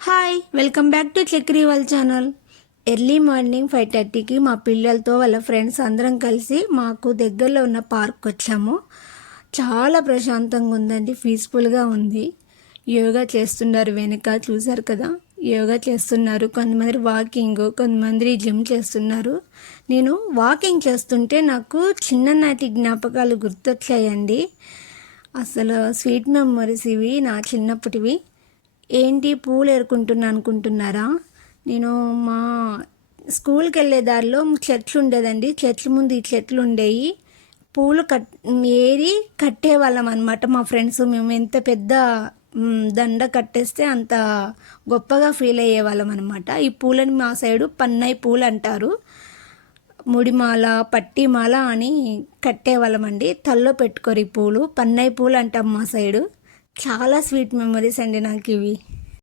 Hi welcome back to Chakri వాళ్ళ channel. Early morning 5:30కి మా పిల్లలతో వాళ్ళ ఫ్రెండ్స్ అందరం కలిసి మాకు దగ్గరలో ఉన్న పార్క్ వచ్చాము. చాలా ప్రశాంతంగా ఉందండి, పీస్ఫుల్గా ఉంది. యోగా చేస్తున్నారు, వెనుక చూసారు కదా, యోగా చేస్తున్నారు. కొంతమంది వాకింగ్, కొంతమంది జిమ్ చేస్తున్నారు. నేను వాకింగ్ చేస్తుంటే నాకు చిన్ననాటి జ్ఞాపకాలు గుర్తొచ్చాయండి. అసలు స్వీట్ మెమరీస్ ఇవి, నా చిన్నప్పటివి. ఏంటి పూలు ఏరుకుంటున్నా అనుకుంటున్నారా? నేను మా స్కూల్కి వెళ్ళే దారిలో చెట్లు ఉండేదండి. చెట్ల ముందు ఈ చెట్లు ఉండేవి. పూలు ఏరి కట్టేవాళ్ళం అనమాట. మా ఫ్రెండ్స్ మేము ఎంత పెద్ద దండ కట్టేస్తే అంత గొప్పగా ఫీల్ అయ్యేవాళ్ళం అనమాట. ఈ పూలని మా సైడు పన్నై పూలు అంటారు. ముడిమాల, పట్టిమాల అని కట్టేవాళ్ళమండి. తల్లో పెట్టుకోరు ఈ పూలు. పన్నై పూలు అంటాం మా సైడు. చాలా స్వీట్ మెమరీస్ అండి నాకు ఇవి.